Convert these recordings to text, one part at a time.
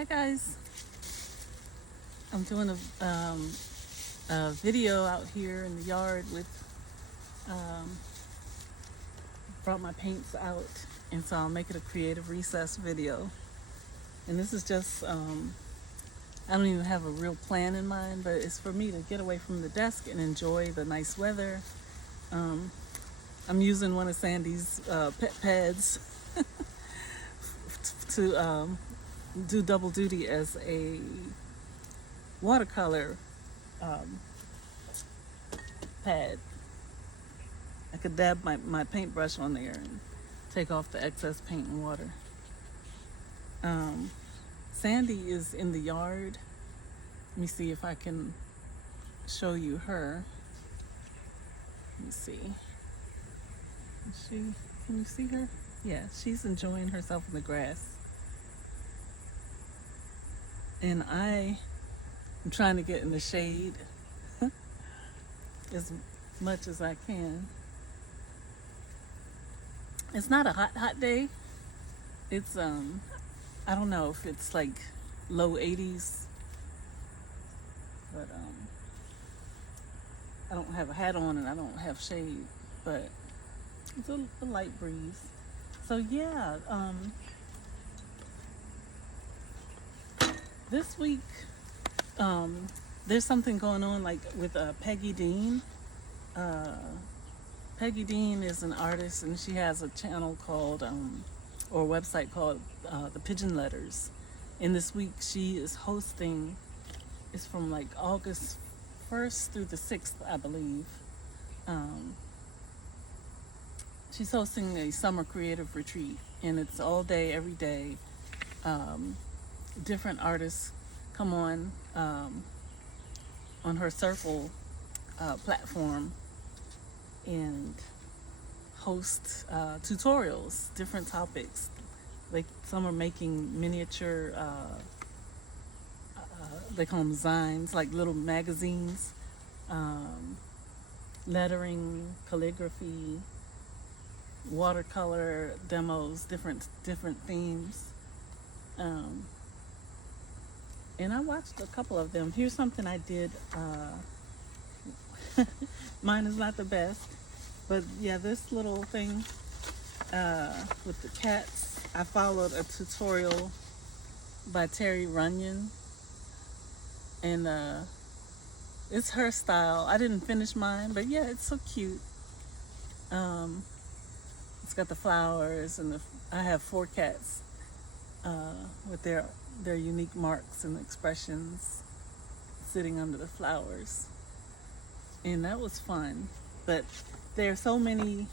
Hi guys, I'm doing a video out here in the yard with, um, brought my paints out, and so I'll make it a creative recess video. And this is just, I don't even have a real plan in mind, but it's for me to get away from the desk and enjoy the nice weather. Um, I'm using one of Sandy's pet pads to do double duty as a watercolor um, pad. I could dab my paintbrush on there and take off the excess paint and water. Sandy is in the yard. Let me see if I can show you her. Let me see. Can you see her? Yeah, she's enjoying herself in the grass. And I am trying to get in the shade as much as I can. It's not a hot day. It's I don't know if it's like low 80s, but I don't have a hat on and I don't have shade, but it's a light breeze. So yeah, this week there's something going on like with Peggy Dean. Peggy Dean is an artist, and she has a channel called, or a website called The Pigeon Letters. And this week she is hosting, it's from like August 1st through the 6th, I believe. She's hosting a summer creative retreat, and it's all day, every day. Different artists come on her Circle platform and host tutorials, different topics. Like some are making miniature, they call them zines, like little magazines, lettering, calligraphy, watercolor demos, different themes. And I watched a couple of them. Here's something I did. Mine is not the best, but yeah, this little thing with the cats, I followed a tutorial by Terry Runyon, and it's her style. I didn't finish mine, but yeah, it's so cute. It's got the flowers, and I have 4 cats with their unique marks and expressions sitting under the flowers. And that was fun. But there are so many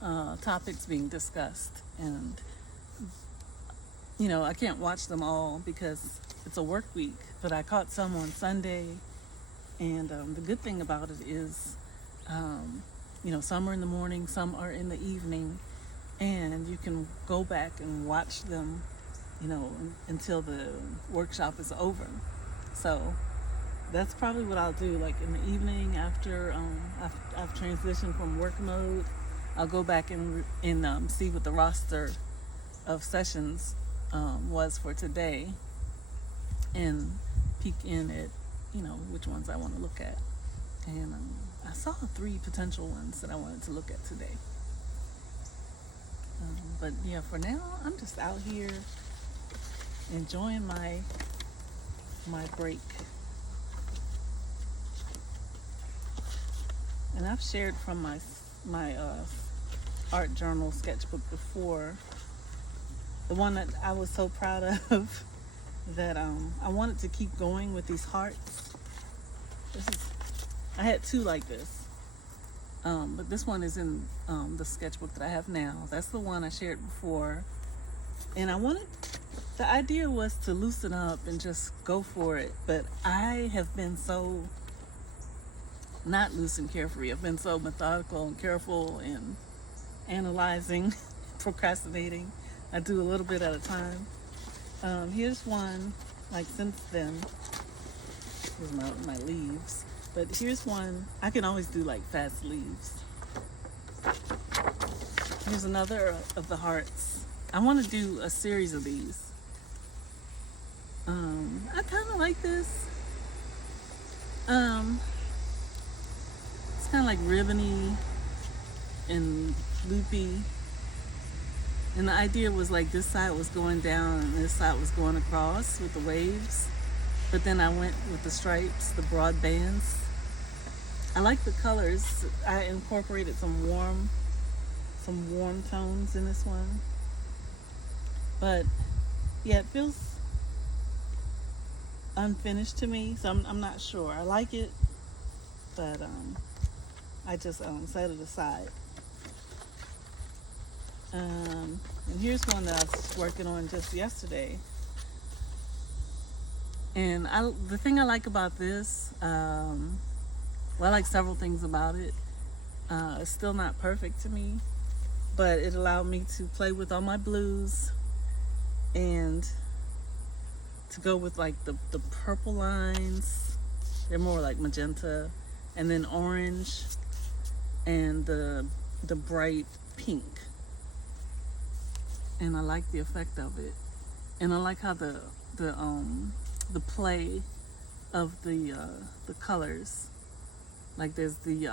topics being discussed, and I can't watch them all because it's a work week, but I caught some on Sunday. And the good thing about it is some are in the morning, some are in the evening, and you can go back and watch them until the workshop is over. So that's probably what I'll do, like in the evening after I've transitioned from work mode. I'll go back and see what the roster of sessions was for today, and peek in at which ones I want to look at. And I saw 3 potential ones that I wanted to look at today. But yeah, for now I'm just out here enjoying my break. And I've shared from my art journal sketchbook before, the one that I was so proud of that I wanted to keep going with these hearts. I had 2 like this, but this one is in the sketchbook that I have now. That's the one I shared before, and the idea was to loosen up and just go for it, but I have been so not loose and carefree. I've been so methodical and careful and analyzing, procrastinating. I do a little bit at a time. Here's one, like since then, here's my leaves, but here's one, I can always do like fast leaves. Here's another of the hearts. I want to do a series of these. I kind of like this. Um, it's kind of like ribbony and loopy. And the idea was like this side was going down and this side was going across with the waves. But then I went with the stripes, the broad bands. I like the colors. I incorporated some warm tones in this one. But yeah, it feels unfinished to me, so I'm not sure. I like it, but I just set it aside. And here's one that I was working on just yesterday. And the thing I like about this, well, I like several things about it. It's still not perfect to me, but it allowed me to play with all my blues and to go with like the purple lines. They're more like magenta, and then orange, and the bright pink. And I like the effect of it, and I like how the play of the colors. Like there's the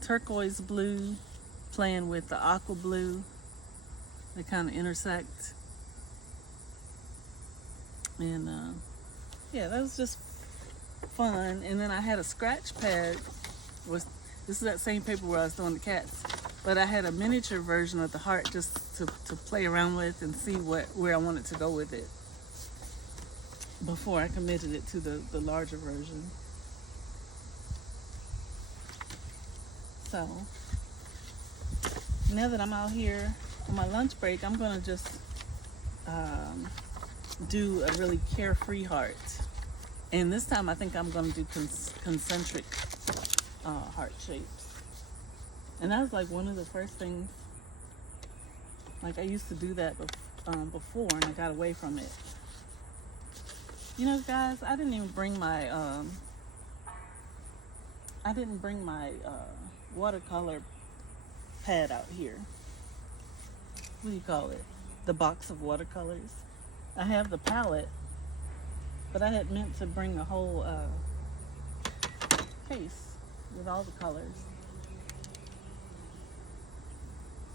turquoise blue playing with the aqua blue. They kind of intersect. And yeah, that was just fun. And then I had a scratch pad. This is that same paper where I was doing the cats. But I had a miniature version of the heart just to play around with and see where I wanted to go with it before I committed it to the larger version. So now that I'm out here on my lunch break, I'm gonna just do a really carefree heart. And this time I think I'm gonna do concentric heart shapes. And that was like one of the first things, like I used to do that before and I got away from it. You know, guys, I didn't even bring my watercolor pad out here. What do you call it? The box of watercolors. I have the palette, but I had meant to bring a whole case with all the colors.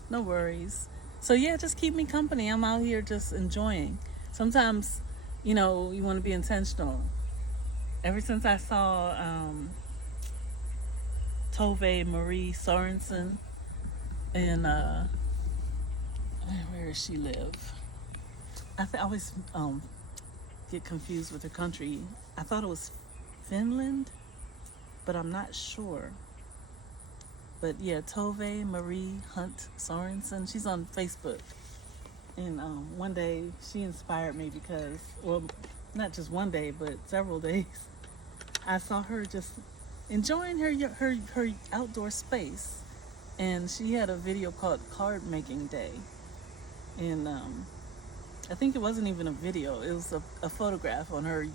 No worries. So yeah, just keep me company. I'm out here just enjoying. Sometimes, you know, you want to be intentional. Ever since I saw Tove Marie Sorensen in where does she live? I always get confused with her country. I thought it was Finland, but I'm not sure. But yeah, Tove Marie Hunt Sorensen. She's on Facebook. And one day she inspired me because, well, not just one day, but several days. I saw her just enjoying her outdoor space. And she had a video called Card Making Day. And I think it wasn't even a video. It was a photograph on her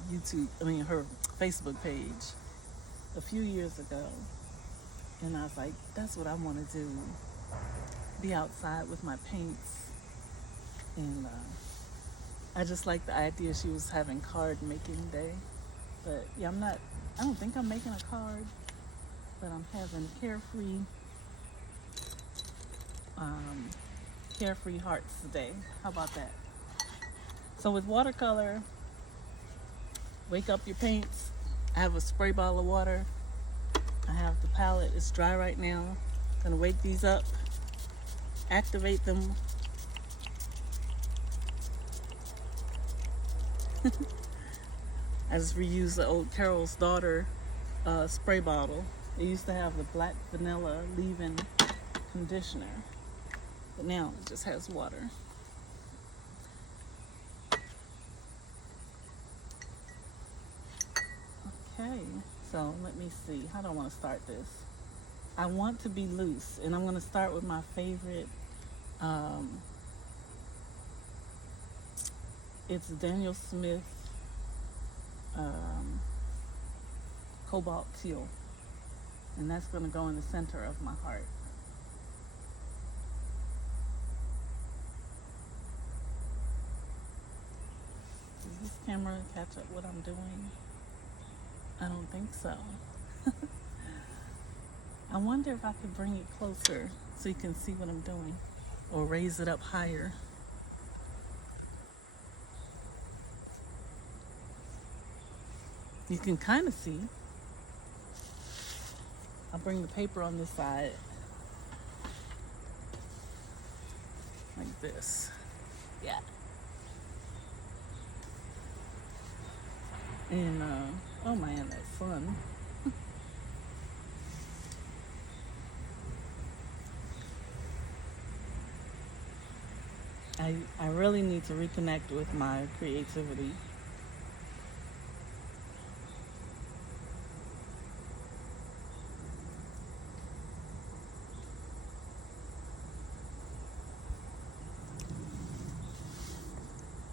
her Facebook page a few years ago. And I was like, that's what I want to do. Be outside with my paints. And I just like the idea she was having card making day. But yeah, I don't think I'm making a card, but I'm having carefree hearts today. How about that? So with watercolor, wake up your paints. I have a spray bottle of water. I have the palette. It's dry right now. Gonna wake these up, activate them. I just reused the old Carol's Daughter spray bottle. It used to have the black vanilla leave-in conditioner, but now it just has water. Okay, so let me see. How do I want to start this? I want to be loose, and I'm going to start with my favorite. It's Daniel Smith Cobalt Teal, and that's going to go in the center of my heart. Is this camera catch up what I'm doing? I don't think so. I wonder if I could bring it closer so you can see what I'm doing, or raise it up higher. You can kind of see. I'll bring the paper on this side like this. Yeah. And oh man, that's fun. I really need to reconnect with my creativity.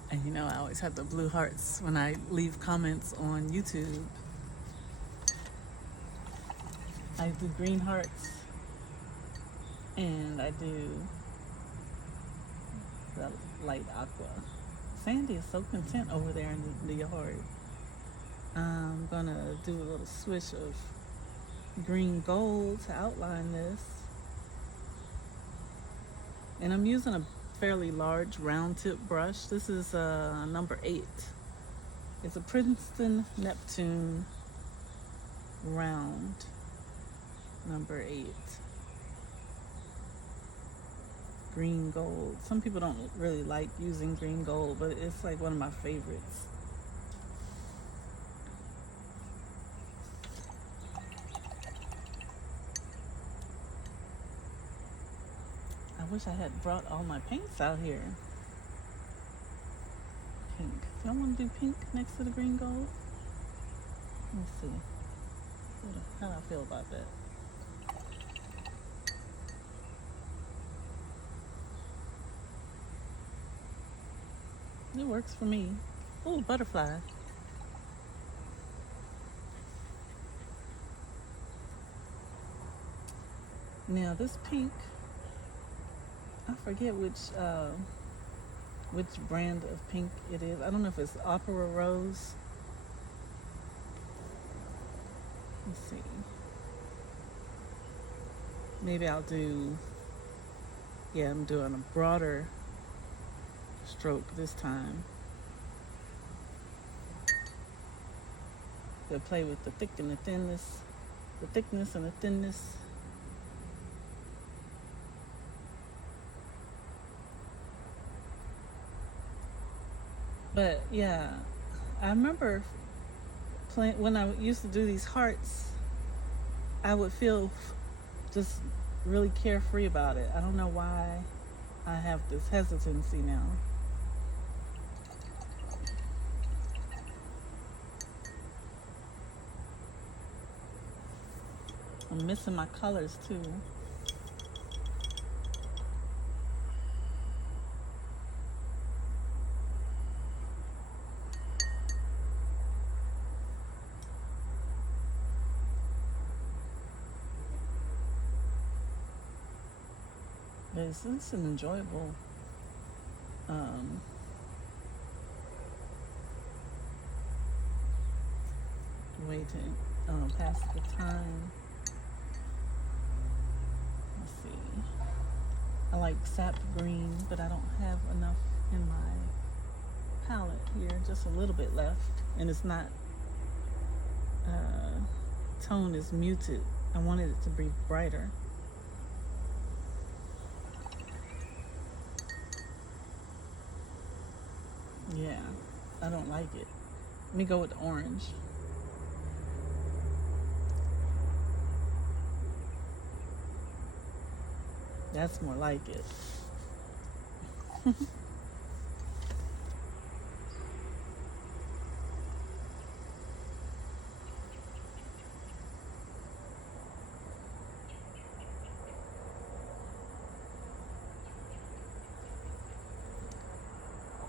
And you know, I always have the blue hearts when I leave comments on YouTube. I do green hearts, and I do the light aqua. Sandy is so content over there in the yard. I'm gonna do a little swish of green gold to outline this. And I'm using a fairly large round tip brush. This is number 8. It's a Princeton Neptune round, number 8. Green gold. Some people don't really like using green gold, but it's like one of my favorites. I wish I had brought all my paints out here. Pink. Do I want to do pink next to the green gold? Let's see. How do I feel about that? It works for me. Oh, butterfly. Now this pink, I forget which brand of pink it is. I don't know if it's Opera Rose. Let's see. Maybe I'll do, yeah, I'm doing a broader stroke this time. They'll play with the thick and the thinness, the thickness and the thinness. But yeah, I remember when I used to do these hearts, I would feel just really carefree about it. I don't know why I have this hesitancy now. I'm missing my colors too. This is an enjoyable way to pass the time. Let's see. I like sap green, but I don't have enough in my palette here. Just a little bit left, and it's not. Tone is muted. I wanted it to be brighter. Yeah, I don't like it. Let me go with the orange. That's more like it.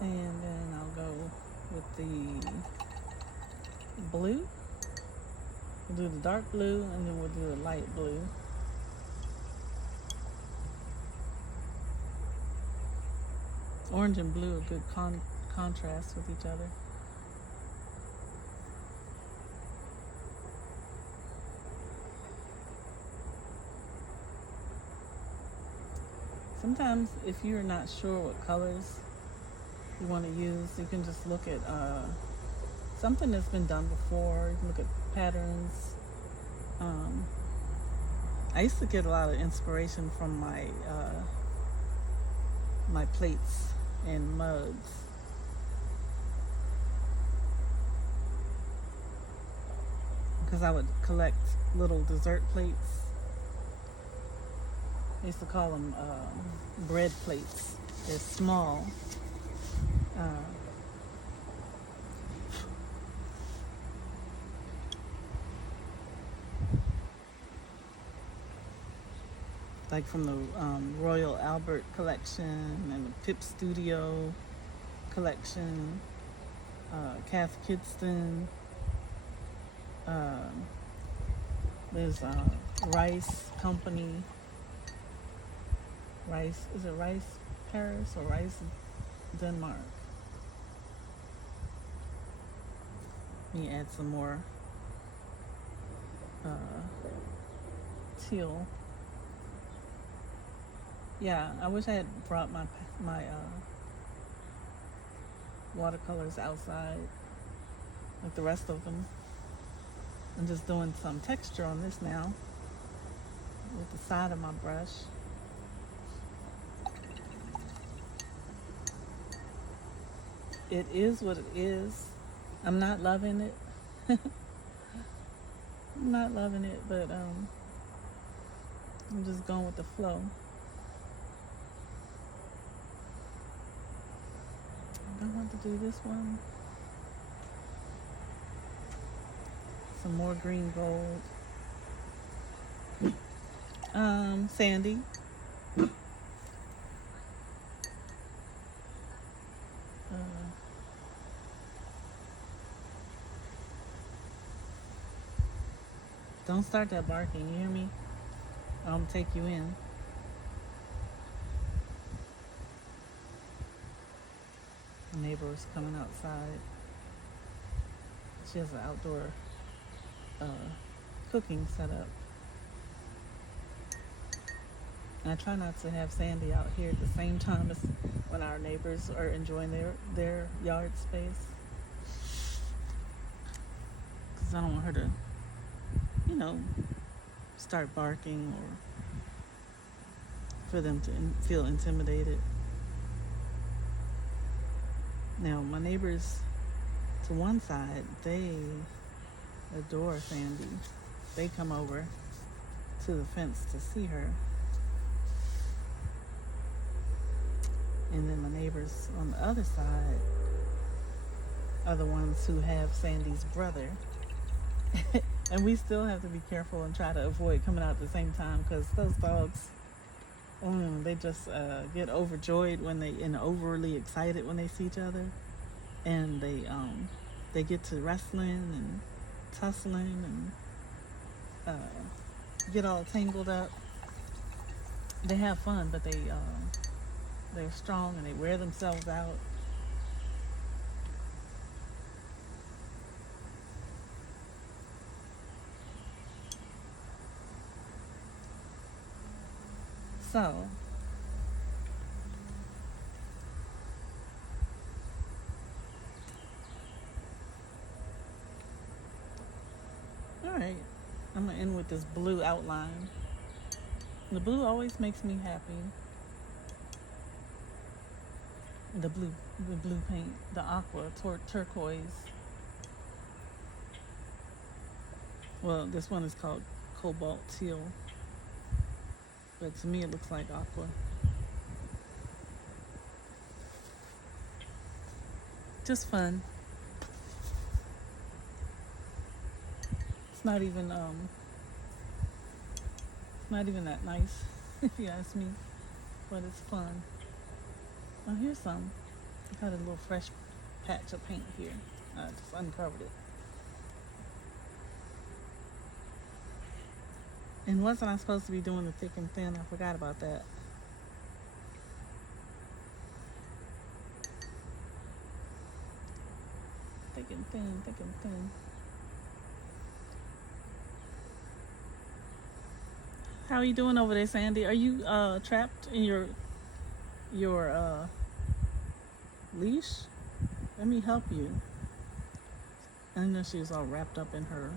And then I'll go with the blue. We'll do the dark blue, and then we'll do the light blue. Orange and blue are good contrast with each other. sometimes if you're not sure what colors you want to use, you can just look at something that's been done before. You can look at patterns. Um, I used to get a lot of inspiration from my plates and mugs. Because I would collect little dessert plates. I used to call them bread plates. They're small. Uh, like from the Royal Albert collection and the Pip Studio collection, Cath Kidston. There's Rice Company. Rice, is it Rice Paris or Rice Denmark? Let me add some more teal. Yeah, I wish I had brought my watercolors outside like the rest of them. I'm just doing some texture on this now with the side of my brush. It is what it is. I'm not loving it. I'm not loving it, but I'm just going with the flow. I want to do this one. Some more green gold. Sandy. Don't start that barking, you hear me? I'll take you in. The neighbor was coming outside. She has an outdoor cooking setup. And I try not to have Sandy out here at the same time as when our neighbors are enjoying their yard space. Because I don't want her to, start barking or for them to feel intimidated. Now, my neighbors to one side, they adore Sandy. They come over to the fence to see her. And then my neighbors on the other side are the ones who have Sandy's brother. And we still have to be careful and try to avoid coming out at the same time because those dogs, they just get overjoyed and overly excited when they see each other. And they get to wrestling and tussling and get all tangled up. They have fun, but they're strong and they wear themselves out. So, all right, I'm gonna end with this blue outline. The blue always makes me happy. The blue paint, the aqua, turquoise. Well, this one is called cobalt teal. But to me, it looks like aqua. Just fun. It's not even that nice, if you ask me. But it's fun. Oh, here's some. I got a little fresh patch of paint here. I just uncovered it. And wasn't I supposed to be doing the thick and thin? I forgot about that. Thick and thin, thick and thin. How are you doing over there, Sandy? Are you trapped in your your leash? Let me help you. I know she was all wrapped up in her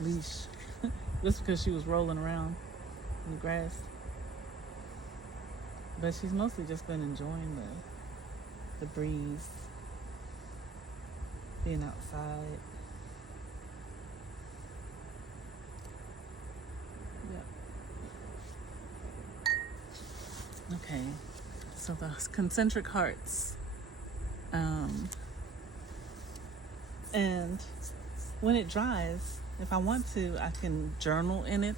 leash just because she was rolling around in the grass. But she's mostly just been enjoying the breeze, being outside. Yep. Okay, so the concentric hearts. And when it dries, if I want to, I can journal in it.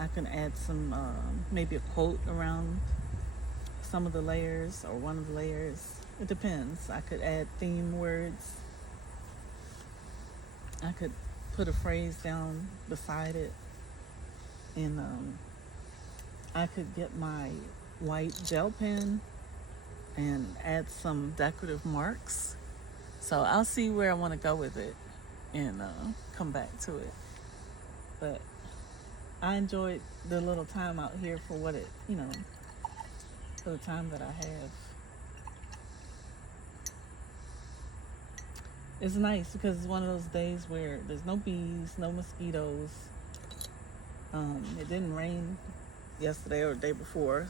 I can add some, maybe a quote around some of the layers or one of the layers. It depends. I could add theme words. I could put a phrase down beside it. And I could get my white gel pen and add some decorative marks. So I'll see where I want to go with it and come back to it. But I enjoyed the little time out here for what it, for the time that I have. It's nice because it's one of those days where there's no bees, no mosquitoes. It didn't rain yesterday or the day before,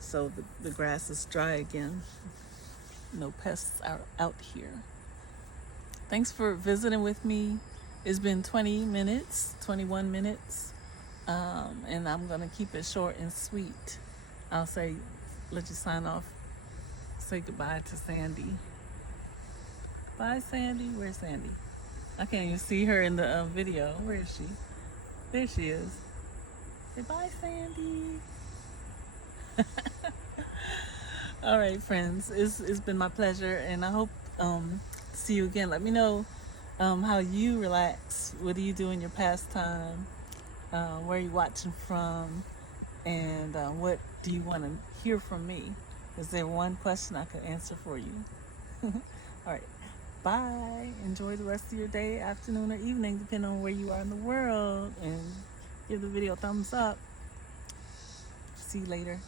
so the grass is dry again. No pests are out here. Thanks for visiting with me. It's been 21 minutes, and I'm gonna keep it short and sweet. I'll let you sign off. Say goodbye to Sandy. Bye, Sandy. Where's Sandy? I can't even see her in the video. Where is she? There she is. Say bye, Sandy. All right, friends. It's been my pleasure, and I hope see you again. Let me know how you relax. What do you do in your pastime? Where are you watching from? And what do you want to hear from me? Is there one question I could answer for you? All right. Bye. Enjoy the rest of your day, afternoon, or evening, depending on where you are in the world. And give the video a thumbs up. See you later.